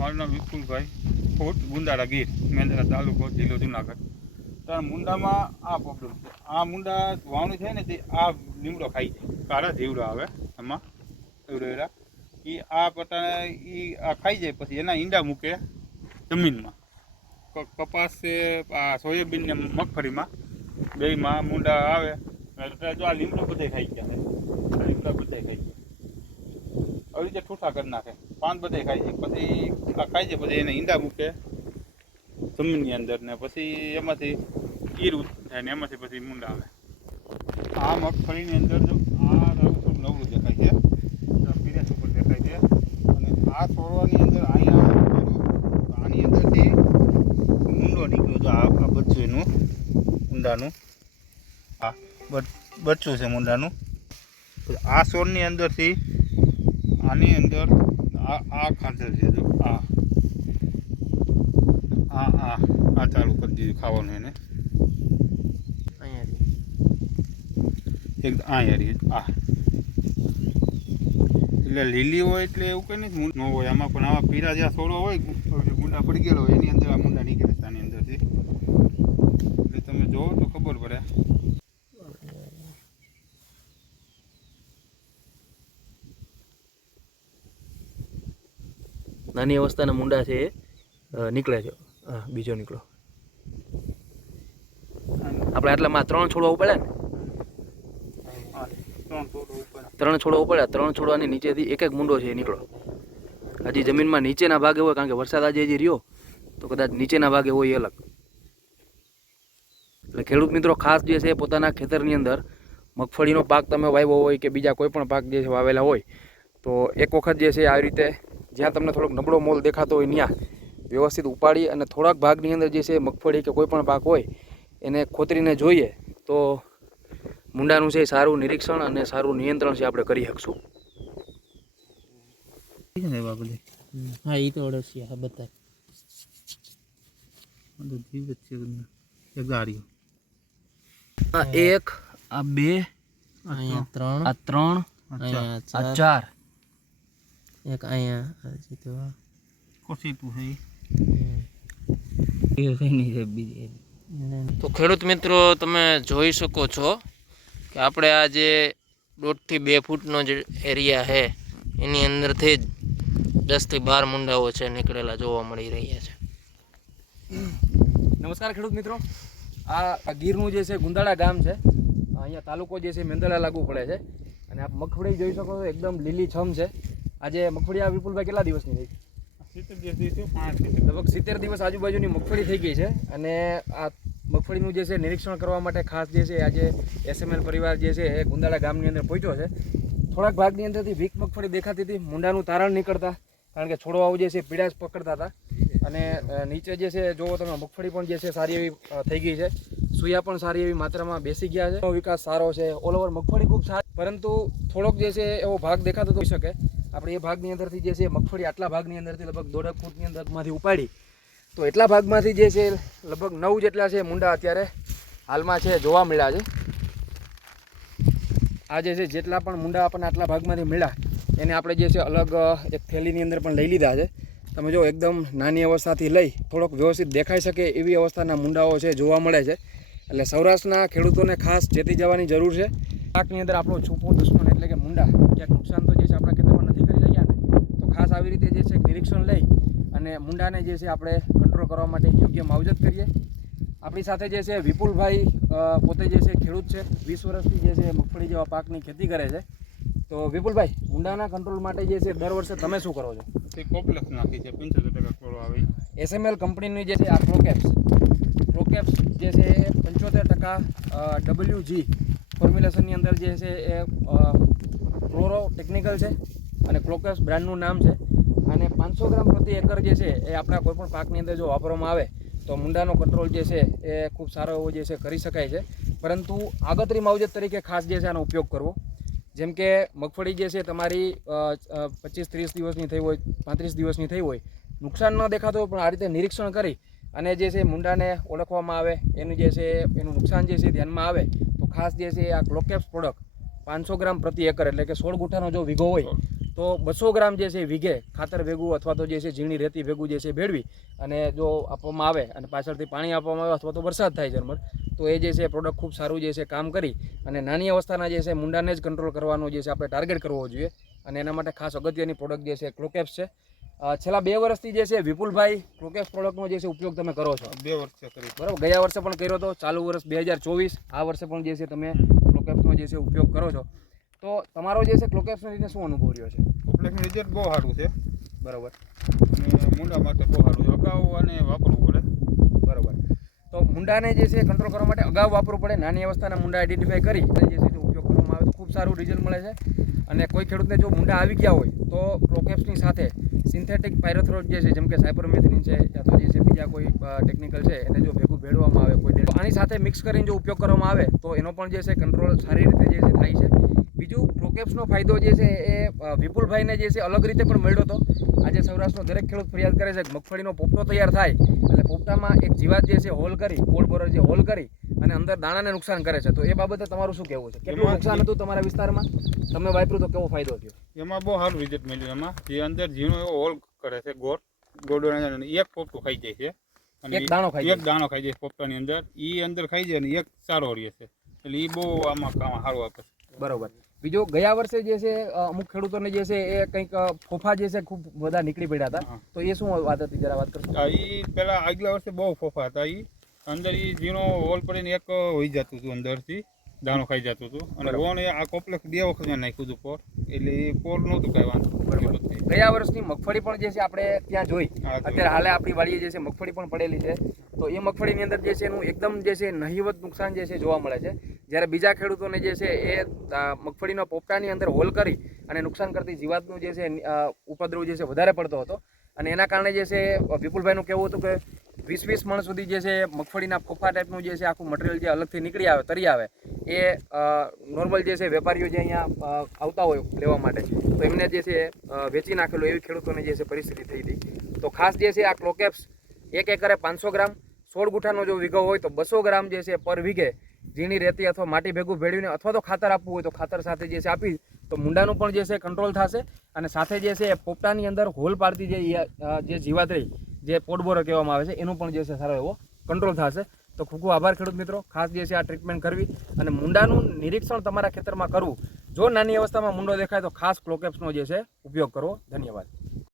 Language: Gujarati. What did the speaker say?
મારું નામ વિપુલભાઈ ફૂટ ગુંદાળા ગીર મેંદરા તાલુકો જિલ્લો જુનાગઢ. ત્યારે મુંડામાં આ પ્રોબ્લેમ છે. આ મુંડા વાવણી થાય ને તે આ લીમડો ખાઈ જાય, કાળા જીવડા આવે એમાં એવડા એ આ પટાણે એ આ ખાઈ જાય. પછી એના ઈંડા મૂકે જમીનમાં. કપાસ છે, આ સોયાબીન ને મગફળીમાં બેમાં મુંડા આવે. જો આ લીમડો બધે ખાઈ ગયા છે, લીમડા બધે ખાઈ ગયા આવી રીતે ઠૂઠા કરી નાખે, પાન બધે ખાઈ જાય. પછી આ ખાઈ જાય, પછી એને ઈંડા મૂકે જમીનની અંદર ને પછી એમાંથી ઈરું થાય ને એમાંથી પછી મુંડા આવે. આ મગફળીની અંદર જો આ થોડું નવરું દેખાય છે, પીરેસ ઉપર દેખાય છે. અને આ છોડવાની અંદર અહીંયા આની અંદરથી મુંડો નીકળ્યો તો આ બચ્ચું એનું ઊંડાનું આ બચ્ચું છે મુંડાનું. આ છોડની અંદરથી આની અંદર આ ખાંધેલ છે, જો આ ચાલુ કરી દીધું ખાવાનું એને એકદમ અહીંયા આ એટલે લીલી હોય એટલે એવું કંઈ નહીં ન હોય આમાં, પણ આવા પીરા જ્યાં છોડો હોય ગુંડા પડી ગયેલો હોય એની અંદર આ મુંડા નીકળે છે આની અંદરથી. એટલે તમે જોવો તો ખબર પડે. નાની અવસ્થાના મુંડા છે એ નીકળે છે. હા, બીજો નીકળો. આપણે આટલામાં 3 છોડવા પડે ને, 3 છોડવા પડ્યા. 3 છોડવાની નીચેથી એક એક મુંડો છે એ નીકળો. હજી જમીનમાં નીચેના ભાગે હોય, કારણ કે વરસાદ આજે હજી રહ્યો તો કદાચ નીચેના ભાગે હોય એ અલગ. એટલે ખેડૂત મિત્રો ખાસ જે છે પોતાના ખેતરની અંદર મગફળીનો પાક તમે વાવ્યો હોય કે બીજા કોઈ પણ પાક જે છે વાવેલા હોય તો એક વખત જે છે આવી રીતે જ્યાં તમને થોડોક નબળો મોલ દેખાતો હોય ત્યાં વ્યવસ્થિત ઉપાડી અને થોડાક ભાગની અંદર જે છે મગફળી કે કોઈ પણ પાક હોય એને ખોતરીને જોઈએ તો મુંડાનું છે સારું નિરીક્ષણ અને સારું નિયંત્રણ છે આપણે કરી શકશું. હા, એ તો અડસિયા બધા એક આ બે અહીંયા 3 આ 4 એક અહીંયા તો ખેડૂત મિત્રો તમે જોઈ શકો છો કે આપણે આ જે 1.5 થી 2 ફૂટનો જે એરિયા છે એની અંદરથી જ 10 થી 12 મુંડાઓ છે નીકળેલા જોવા મળી રહ્યા છે. નમસ્કાર ખેડૂત મિત્રો, આ ગીરનું જે છે ગુંદાળા ગામ છે. અહીંયા તાલુકો જે છે મેંદરા લાગુ પડે છે. અને આપ મગફળી જોઈ શકો છો એકદમ લીલી છમ છે. આજે મગફળી આ વિપુલભાઈ કેટલા દિવસની થઈ? 70 દિવસ આજુબાજુની મગફળી થઈ ગઈ છે. અને આ મગફળીનું જે છે નિરીક્ષણ કરવા માટે ખાસ જે છે આજે એસએમએલ પરિવાર જે છે એ ગુંદાળા ગામની અંદર પહોંચ્યો છે. થોડાક ભાગની અંદરથી વીક મગફળી દેખાતી હતી, મુંડાનું તારણ નીકળતા, કારણ કે છોડવાઓ જે છે પીડાશ પકડતા હતા. અને નીચે જે છે જોવો તમે મગફળી પણ જે છે સારી એવી થઈ ગઈ છે, સુયા પણ સારી એવી માત્રામાં બેસી ગયા છે, વિકાસ સારો છે, ઓલ ઓવર મગફળી ખૂબ સારી. પરંતુ થોડોક જે છે એવો ભાગ દેખાતો હોઈ શકે. આપણે એ ભાગની અંદરથી જે છે મગફળી આટલા ભાગની અંદરથી લગભગ 1.5 ફૂટની અંદરમાંથી ઉપાડી તો એટલા ભાગમાંથી જે છે લગભગ 9 જેટલા છે મુંડા અત્યારે હાલમાં છે જોવા મળ્યા છે. આ જે છે જેટલા પણ મુંડા આપણને આટલા ભાગમાંથી મળ્યા એને આપણે જે છે અલગ એક થેલીની અંદર પણ લઈ લીધા છે. તમે જો એકદમ નાની અવસ્થાથી લઈ થોડોક વ્યવસ્થિત દેખાઈ શકે એવી અવસ્થાના મુંડાઓ છે જોવા મળે છે. એટલે સૌરાષ્ટ્રના ખેડૂતોને ખાસ ચેતી જવાની જરૂર છે. પાકની અંદર આપણો છૂપો દુશ્મન એટલે કે મુંડા ક્યાંક નુકસાન તો જે છે આપણા ખેતરમાં નથી કરી રહ્યા ને, તો ખાસ આવી રીતે જે છે નિરીક્ષણ લઈ અને મુંડાને જે છે આપણે કંટ્રોલ કરવા માટે યોગ્ય માવજત કરીએ. આપણી સાથે જે છે વિપુલભાઈ પોતે જે છે ખેડૂત છે, 20 વર્ષથી જે છે મગફળી જેવા પાકની ખેતી કરે છે. તો વિપુલભાઈ, મુંડાના કંટ્રોલ માટે જે છે દર વર્ષે તમે શું કરો છો? કોમ્પ્લેક્સ નાખી છે, 75% કોળો આવે. એસએમએલ કંપનીની જે છે આ ક્લોકેપ્સ જે છે એ 75% WG ફોર્મ્યુલેશનની અંદર જે છે એ ક્લોરો ટેકનિકલ છે અને ક્લોકેપ્સ બ્રાન્ડનું નામ છે. અને 500 ગ્રામ પ્રતિ એકર જે છે એ આપણા કોઈપણ પાકની અંદર જો વાપરવામાં આવે તો મુંડાનો કંટ્રોલ જે છે એ ખૂબ સારો એવો જે છે કરી શકાય છે. પરંતુ આગતરી માવજત તરીકે ખાસ જે છે આનો ઉપયોગ કરવો. જેમ કે મગફળી જે છે તમારી 25-30 દિવસની થઈ હોય, 35 દિવસની થઈ હોય, નુકસાન ન દેખાતો હોય પણ આ રીતે નિરીક્ષણ કરી અને જે છે મુંડાને ઓળખવામાં આવે, એનું જે છે એનું નુકસાન જે છે ધ્યાનમાં આવે તો ખાસ જે છે આ ક્લોકેપ્સ પ્રોડક્ટ 500 ગ્રામ પ્રતિ એકર એટલે કે 16 ગુઠાનો જો વીઘો હોય તો તો 200 ગ્રામ જે છે વીઘે ખાતર ભેગું અથવા તો જે છે ઝીણી રેતી ભેગું જે છે ભેળવી અને જો આપવામાં આવે અને પાછળથી પાણી આપવામાં આવે અથવા તો વરસાદ થાય ઝરમર તો એ જે છે પ્રોડક્ટ ખૂબ સારું જે છે કામ કરી અને નાની અવસ્થાના જે છે મુંડાને જ કંટ્રોલ કરવાનો જે છે આપણે ટાર્ગેટ કરવો જોઈએ અને એના માટે ખાસ અગત્યની પ્રોડક્ટ જે છે ક્લોકેપ્સ છે. છેલ્લા 2 વર્ષથી જે છે વિપુલભાઈ ક્લોકેપ્સ પ્રોડક્ટનો જે છે ઉપયોગ તમે કરો છો? 2 વર્ષ કરી. બરાબર, ગયા વર્ષે પણ કર્યો હતો, ચાલુ વર્ષ 2024, આ વર્ષે પણ જે છે તમે ક્લોકેપ્સનો જે છે ઉપયોગ કરો છો. તો તમારો જે છે ક્લોકેપ્સને લઈને શું અનુભવ રહ્યો છે? કોમ્પ્લેક્સનું રિઝલ્ટ બહુ સારું છે બરાબર, અને મુંડા માટે બહુ સારું છે. અગાઉ આને વાપરવું પડે. બરાબર. તો મુંડાને જે છે કંટ્રોલ કરવા માટે અગાઉ વાપરવું પડે, નાની અવસ્થાના મુંડા આઈડેન્ટિફાઈ કરી જે છે તે ઉપયોગ કરવામાં આવે તો ખૂબ સારું રિઝલ્ટ મળે છે. અને કોઈ ખેડૂતને જો મુંડા આવી ગયા હોય તો ક્લોકેપ્સની સાથે સિન્થેટિક પાયરોથ્રોટ જે છે જેમ કે સાયપરમેથ્રિન છે યા તો જે છે બીજા કોઈ ટેકનિકલ છે એને જો ભેગું ભેળવામાં આવે કોઈ તો આની સાથે મિક્સ કરીને જો ઉપયોગ કરવામાં આવે તો એનો પણ જે છે કંટ્રોલ સારી રીતે જે છે થાય છે. બીજું ક્લોકેપ્સનો ફાયદો જે છે એ વિપુલભાઈને જે છે અલગ રીતે પણ મળ્યો હતો. આજે સૌરાષ્ટ્રનો દરેક ખેડૂત ફરિયાદ કરે છે કે મગફળીનો પોપટો તૈયાર થાય એટલે પોપટામાં એક જીવાત જે છે હોલ કરી પોળ બોરર જે હોલ કરી અને અંદર દાણાને નુકસાન કરે છે. તો એ બાબતે તમારું શું કહેવું છે? કેટલું નુકસાન હતું તમારા વિસ્તારમાં? તમે વાપર્યું તો કેવો ફાયદો થયો? એમાં બહુ સારું રિઝલ્ટ મળ્યું. એમાં જે અંદર ઝીણો એવો હોલ કરે છે ગોળો એક પોપટું ખાઈ જાય છે અને એક દાણો ખાઈ જાય. એક દાણો ખાઈ જાય પોપટાની અંદર. એ અંદર ખાઈ જાય ને એક સારો રહે છે એટલે એ બહુ આમાં કામ સારું આપે છે. બરોબર. બીજું ગયા વર્ષે જે છે અમુક ખેડૂતોને જે છે એ કંઈક ફોફા જે છે ખૂબ બધા નીકળી પડ્યા હતા, તો એ શું વાત હતી જરા વાત કરશો? એ પેલા આગલા વર્ષે બહુ ફોફા હતા. એ અંદર એ ઝીણો હોલ પડીને એક હોઈ જતું હતું, અંદરથી દાણો ખાઈ જતું હતું. અને વોણ આ કોમ્પ્લેક્સ 2 વખત નાખ્યું હતું પોર, એટલે એ પોર નહોતું કઈ વાંધો. ગયા વર્ષની મગફળી પણ જે છે આપણે ત્યાં જોઈ, અત્યારે હાલે આપણી વાડીએ જે છે મગફળી પણ પડેલી છે, તો એ મગફળીની અંદર જે છે એનું એકદમ જે છે નહિવત નુકસાન જે છે જોવા મળે છે. જ્યારે બીજા ખેડૂતોને જે છે એ મગફળીના પોપટાની અંદર હોલ કરી અને નુકસાન કરતી જીવાતનું જે છે ઉપદ્રવ જે છે વધારે પડતો હતો. અને એના કારણે જે છે વિપુલભાઈનું કહેવું હતું કે 20 મણ સુધી જે છે મગફળીના ફોફા ટાઈપનું જે છે આખું મટીરિયલ જે અલગથી નીકળી આવે તરી આવે એ નોર્મલ જે છે વેપારીઓ જે અહીંયા આવતા હોય લેવા માટે તો એમને જે છે વેચી નાખેલું એવી ખેડૂતોને જે છે પરિસ્થિતિ થઈ હતી. તો ખાસ જે છે આ ક્લોકેપ્સ 1 એકરે 500 ગ્રામ 16 ગુઠાનો જો વીઘો હોય તો 200 ગ્રામ જે છે પર વીઘે ઝીણી રેતી અથવા માટી ભેગું ભેળવીને અથવા તો ખાતર આપવું હોય તો ખાતર સાથે જે છે આપી તો મુંડાનું પણ જે છે કંટ્રોલ થશે અને સાથે જે છે પોપટાની અંદર હોલ પાડતી જે જીવાત રહી જે પોટબોરર કહેવામાં આવે છે એનું પણ જે છે સારો એવો કંટ્રોલ થશે. તો ખૂબ ખૂબ આભાર ખેડૂત મિત્રો. ખાસ જે છે આ ટ્રીટમેન્ટ કરવી અને મુંડાનું નિરીક્ષણ તમારા ખેતરમાં કરવું. જો નાની અવસ્થામાં મુંડો દેખાય તો ખાસ ક્લોકેપ્સનો જે છે ઉપયોગ કરવો. ધન્યવાદ.